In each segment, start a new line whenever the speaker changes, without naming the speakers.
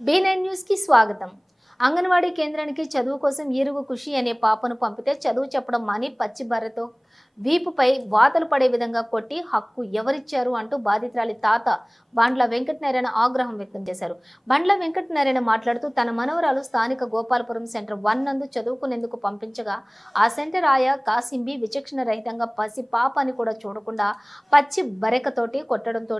B nine న్యూస్కి స్వాగతం. అంగన్వాడీ కేంద్రానికి చదువు కోసం ఈరుగు ఖుషి అనే పాపను పంపితే చదువు చెప్పడం మాని పచ్చి బర్రెతో వీపుపై వాతలు పడే విధంగా కొట్టి హక్కు ఎవరిచ్చారు అంటూ బాధితురాలి తాత బండ్ల వెంకటనారాయణ ఆగ్రహం వ్యక్తం చేశారు. బండ్ల వెంకటనారాయణ మాట్లాడుతూ తన మనవరాలు స్థానిక గోపాలపురం సెంటర్ వన్ నందు చదువుకునేందుకు పంపించగా ఆ సెంటర్ ఆయా కాసింబి విచక్షణ రహితంగా పసి పాప అని కూడా చూడకుండా పచ్చి బరెకతోటి కొట్టడంతో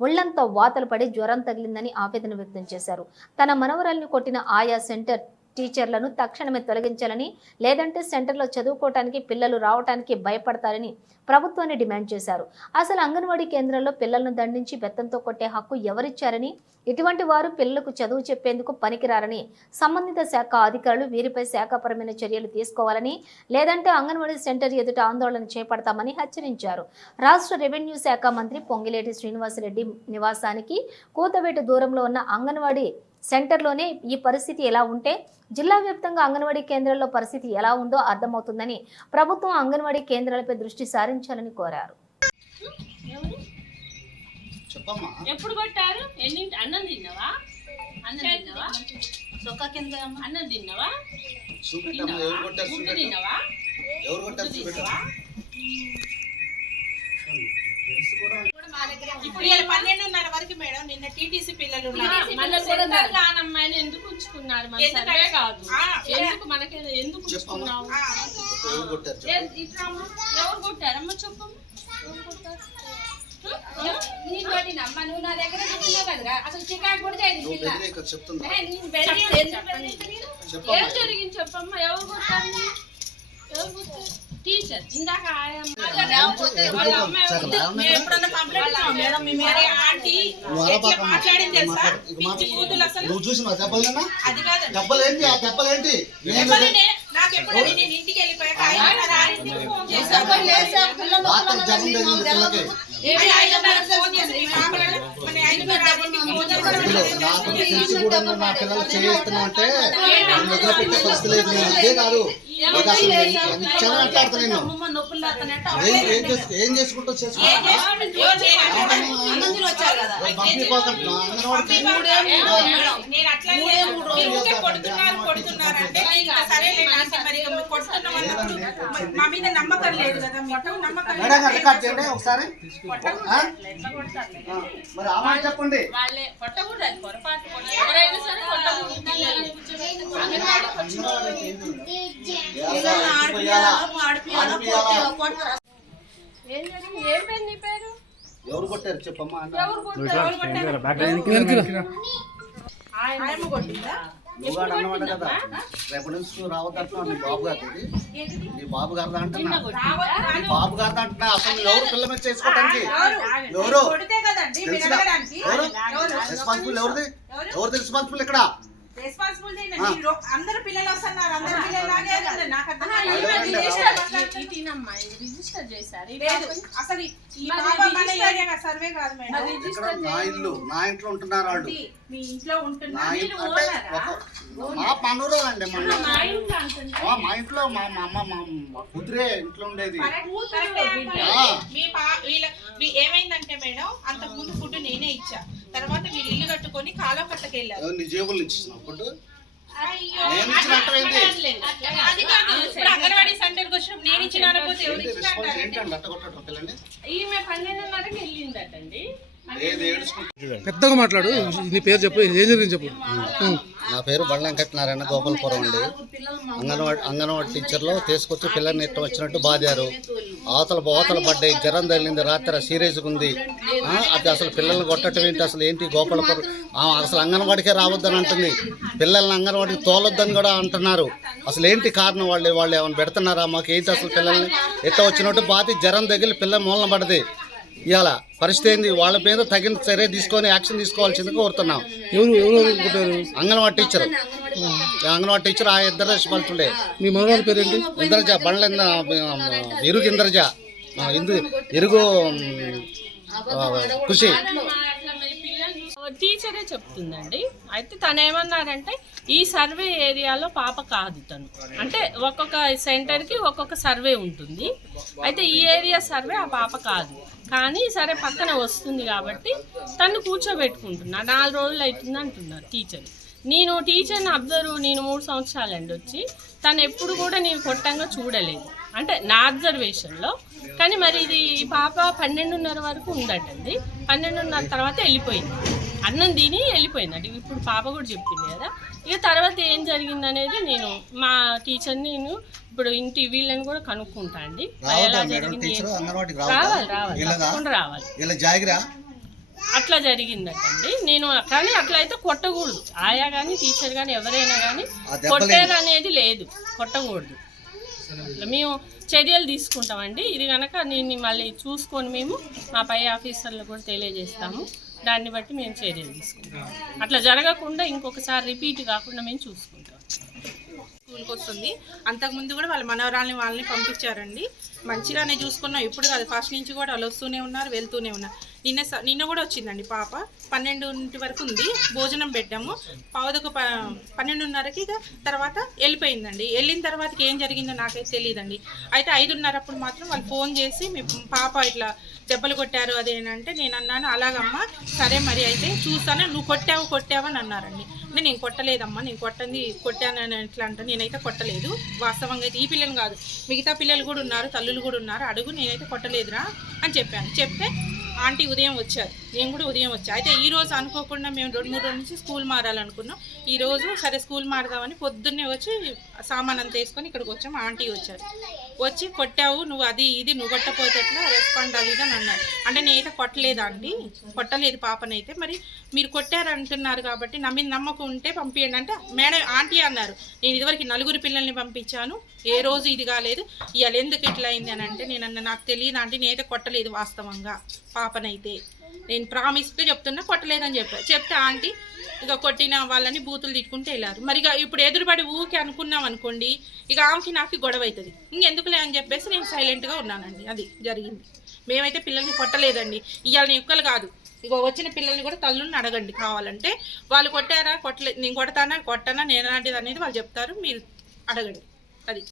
ఒళ్ళంతా వాతలు పడి జ్వరం తగిలిందని ఆవేదన వ్యక్తం చేశారు. తన మనవరాల్ని కొట్టిన ఆయా సెంటర్ టీచర్లను తక్షణమే తొలగించాలని లేదంటే సెంటర్లో చదువుకోవటానికి పిల్లలు రావటానికి భయపడతారని ప్రభుత్వాన్ని డిమాండ్ చేశారు. అసలు అంగన్వాడీ కేంద్రాల్లో పిల్లలను దండించి బెత్తంతో కొట్టే హక్కు ఎవరిచ్చారని ఇటువంటి వారు పిల్లలకు చదువు చెప్పేందుకు పనికిరారని సంబంధిత శాఖ అధికారులు వీరిపై శాఖాపరమైన చర్యలు తీసుకోవాలని లేదంటే అంగన్వాడీ సెంటర్ ఎదుట ఆందోళన చేపడతామని హెచ్చరించారు. రాష్ట్ర రెవెన్యూ శాఖ మంత్రి పొంగిలేటి శ్రీనివాసరెడ్డి నివాసానికి కూతవేటు దూరంలో ఉన్న అంగన్వాడీ సెంటర్లోనే ఈ పరిస్థితి ఎలా ఉంటే జిల్లా వ్యాప్తంగా అంగన్వాడీ కేంద్రాల్లో పరిస్థితి ఎలా ఉందో అర్థమవుతుందని ప్రభుత్వం అంగన్వాడీ కేంద్రాలపై దృష్టి సారించాలని కోరారు.
ఎప్పుడు కొట్టారు? ఎన్నింటి అన్నం తిన్నావా? అన్నం తిన్నావా?
కింద
అన్నం తిన్నావా?
చూపెట్టమ్మా ఎవరు కొట్టారు
తిన్నావా?
ఇలా పన్నెండున్నర వరకు మేడం నిన్న టీటీసీ పిల్లలు
ఎందుకు ఉంచుకున్నారు? మన సర్వే కాదు. ఎందుకు మనకి ఎందుకు. ఉంచుకున్నావు?
ఎవరు
కొట్టారమ్మా చెప్పమ్మా
నువ్వు నా దగ్గర కదరా. అసలు చికాకు కూడా చేయదు పిల్ల.
చెప్తుందా
ఏ,
జరిగింది చెప్పమ్మా? ఎవరు కొట్టారు ఎవరు కొట్టారు టీచర్ ఇందాక ఆయమ్మ వాళ్ళ అమ్మాయి
సరే, లేవన్నా
మేము ఎప్పుడన్నా కంప్లైంట్ మీ
నువ్వు దెబ్బలేనా దెబ్బలేంటి ఆ దెబ్బలేంటి
చేసి,
కూడా నువ్వు నా పిల్లలు చేస్తున్నావు అంటే వదిలిపెట్టే పరిస్థితి లేదు. నేను ఇదే కాదు ఇక అసలు నేను చాలా మాట్లాడతా నేను.
అమ్మమ్మ నొప్పులు లేస్తున్నాయంటే
ఏం ఏం చేసు ఏం చేసుకుంటూ చేసుకుంటా
అట్లా
చేయండి ఒకసారి. మరి ఆ మాట చెప్పండి. ఎవరు కొట్టారు? చెప్పమ్మా రేపటి నుంచి నువ్వు రావద్దంటున్నావు నీ బాబు గారు నీ బాబు గారు అంటున్నా. నీ బాబు గారు అంటున్నా. అసలు ఎవరు పిల్ల మీద చేసుకోవటానికి? ఎవరు? రెస్పాన్సిబుల్ ఎవరిది?
ఎవరు?
రెస్పాన్సిబుల్ ఇక్కడ?
రెస్పాన్సిబిలిటీ అందరు పిల్లలు వస్తున్నారు. అందరు పిల్లలు లాగే. నాకు
రిజిస్టర్ చేశారు.
అసలు సర్వే కాదు మేడం.
నా ఇల్లు. నా ఇంట్లో ఉంటున్నారు వాళ్ళు.
ఆంటీ, మీ ఇంట్లో
మా పనురు అండి
మా ఇంట్లో
మా మా మా అమ్మ మా కూతురే ఇంట్లో ఉండేది.
ఏమైందంటే మేడం అంతకు ముందు ఫుడ్ నేనే ఇచ్చా. తర్వాత వీళ్ళు ఇల్లు కట్టుకొని కాలో వెళ్ళారు
నీ జేబులు నేను
అది కాదు ఇప్పుడు అంగన్వాడీ సెంటర్కి నేను ఇచ్చిన ఎవరు
ఈమె పన్నెండున్నరకి వెళ్ళిందటండి.
పెద్దగా మాట్లాడు. నీ పేరు చెప్పు ఏం జరిగింది చెప్పు. ఉం.
నా పేరు బండ్లంకట్నారాయణ గోపాలపురం అండి. అంగన్వాడి అంగన్వాడి టీచర్లు తీసుకొచ్చి పిల్లల్ని ఇట్ట వచ్చినట్టు బాధారు అవతల అవతల పడ్డాయి జ్వరం తగిలింది రాత్రి సీరియస్గా ఉంది. అది అసలు పిల్లల్ని కొట్టడం ఏంటి? అసలు ఏంటి గోపాలపురం? అసలు అంగన్వాడికే రావద్దని అంటుంది. పిల్లల్ని అంగన్వాడికి తోలొద్దని కూడా అంటున్నారు. అసలు ఏంటి కారణం? వాళ్ళు వాళ్ళు ఏమైనా పెడుతున్నారా? మాకు ఏంటి అసలు పిల్లల్ని? ఇట్ట వచ్చినట్టు బాధి జ్వరం తగిలి పిల్ల మూలన పడది ఇవాళ పరిస్థితి ఏంది? వాళ్ళ మీద తగిన చర్య తీసుకొని యాక్షన్ తీసుకోవాల్సింది కోరుతున్నాం.
ఎవరు ఎవరు
అంగన్వాడి టీచర్. అంగన్వాడి టీచర్ ఆ ఇద్దరు రెస్పాన్సిబిలిటీ
మీ మనవాళ్ళ పేరు ఏంటి
ఇంద్రజ బండ్ల ఇరుగు ఇంద్రజ. ఇందు ఇరుగు
చూసి- టీచరే చెప్తుందండి. అయితే తను ఏమన్నారంటే ఈ సర్వే ఏరియాలో పాప కాదు తను. అంటే ఒక్కొక్క సెంటర్కి ఒక్కొక్క సర్వే ఉంటుంది. అయితే ఈ ఏరియా సర్వే ఆ పాప కాదు. కానీ సరే పక్కన వస్తుంది కాబట్టి తను కూర్చోబెట్టుకుంటున్నా. నాలుగు రోజులు అవుతుంది అంటున్నారు టీచర్. నేను టీచర్ని అబ్జర్వ్ నేను మూడు సంవత్సరాలండి వచ్చి తను ఎప్పుడు కూడా నేను కొట్టంగా చూడలేదు. అంటే నా అబ్జర్వేషన్లో. కానీ మరి ఇది ఈ పాప పన్నెండున్నర వరకు ఉందటండి. పన్నెండున్నర తర్వాత వెళ్ళిపోయింది. అన్నం తిని వెళ్ళిపోయింది. అంటే ఇప్పుడు పాప కూడా చెప్పింది కదా. ఇక తర్వాత ఏం జరిగింది అనేది నేను మా టీచర్ని నేను ఇప్పుడు ఇంటి వీళ్ళని కూడా కనుక్కుంటా అండి. ఎలా జరిగింది రావాలి రావాలి? తప్పకుండా రావాలి. అట్లా జరిగిందటండి నేను కానీ అట్లా అయితే కొట్టకూడదు. ఆయా కానీ టీచర్ కానీ ఎవరైనా కానీ కొట్టేది అనేది లేదు. కొట్టకూడదు. అట్లా మేము చర్యలు తీసుకుంటామండి. ఇది కనుక నేను మళ్ళీ చూసుకొని మేము మా పై ఆఫీసర్లు కూడా తెలియజేస్తాము. దాన్ని బట్టి మేము చర్యలు తీసుకుంటాం. అట్లా జరగకుండా ఇంకొకసారి రిపీట్ కాకుండా మేము చూసుకుంటాం.
స్కూల్కి వస్తుంది అంతకుముందు కూడా వాళ్ళ మనవరాల్ని వాళ్ళని పంపించారండి. మంచిగానే చూసుకున్నాం. ఇప్పుడు కాదు ఫస్ట్ నుంచి కూడా వాళ్ళు వస్తూనే ఉన్నారు వెళ్తూనే ఉన్నారు. నిన్న స- నిన్న కూడా వచ్చిందండి పాప. పన్నెండుంటి వరకు ఉంది. భోజనం పెట్టాము. పావుదకు ప పన్నెండున్నరకి తర్వాత వెళ్ళిపోయిందండి. వెళ్ళిన తర్వాత ఏం జరిగిందో నాకైతే తెలియదండి అయితే ఐదున్నరప్పుడు మాత్రం వాళ్ళు ఫోన్ చేసి మీ పాప ఇట్లా దెబ్బలు కొట్టారు అదేనంటే నేను అన్నాను అలాగమ్మా సరే మరి అయితే చూస్తాను. నువ్వు కొట్టావు కొట్టావు అని అన్నారండి. అంటే నేను కొట్టలేదమ్మా నేను కొట్టంది కొట్టానని ఎట్లా అంటే నేనైతే కొట్టలేదు. వాస్తవంగా అయితే ఈ పిల్లలు కాదు. మిగతా పిల్లలు కూడా ఉన్నారు తల్లులు కూడా ఉన్నారు. అడుగు నేనైతే కొట్టలేదురా అని చెప్పాను. చెప్తే ఆంటీ ఉదయం వచ్చారు నేను కూడా ఉదయం వచ్చా అయితే ఈ రోజు అనుకోకుండా మేము రెండు మూడు రోజుల నుంచి స్కూల్ మారాలనుకున్నాం. ఈ రోజు సరే స్కూల్ మారదామని పొద్దున్నే వచ్చి సామాన్ అంతా వేసుకొని ఇక్కడికి వచ్చాము ఆంటీ వచ్చారు. వచ్చి కొట్టావు నువ్వు అది ఇది నువ్వు కొట్టపోతే ఎట్లా? రెస్పాండ్ అది అని అన్నారు. అంటే నేనైతే కొట్టలేదా అండి? కొట్టలేదు పాపనైతే. మరి మీరు కొట్టారంటున్నారు కాబట్టి నా నమ్మకం ఉంటే పంపించండి అంటే మేడం ఆంటీ అన్నారు. నేను ఇదివరకు నలుగురు పిల్లల్ని పంపించాను. ఏ రోజు ఇది కాలేదు. ఇవాళ ఎందుకు ఇట్లా అయింది అని అంటే నేను అన్న నాకు తెలియదు ఆంటీ. నేనైతే కొట్టలేదు వాస్తవంగా పాపనైతే. నేను ప్రామిస్తే చెప్తున్నా కొట్టలేదని చెప్పాను చెప్తే ఆంటీ ఇక కొట్టిన వాళ్ళని బూతులు తిట్టుకుంటే వెళ్ళారు. మరి ఇక ఇప్పుడు ఎదురుపడి ఊకే అనుకున్నాం అనుకోండి ఇక ఆమెకి నాకు గొడవ అవుతుంది ఇంకెందుకులే అని చెప్పేసి నేను సైలెంట్గా ఉన్నానండి. అది జరిగింది. మేమైతే పిల్లల్ని కొట్టలేదండి. ఇవాళ ఒక్కలు కాదు. ఇక వచ్చిన పిల్లల్ని కూడా తల్లుని అడగండి కావాలంటే. వాళ్ళు కొట్టారా? కొట్టలేదు నేను కొడతానా? కొట్టనా? నేను అనేది వాళ్ళు చెప్తారు. మీరు అడగండి.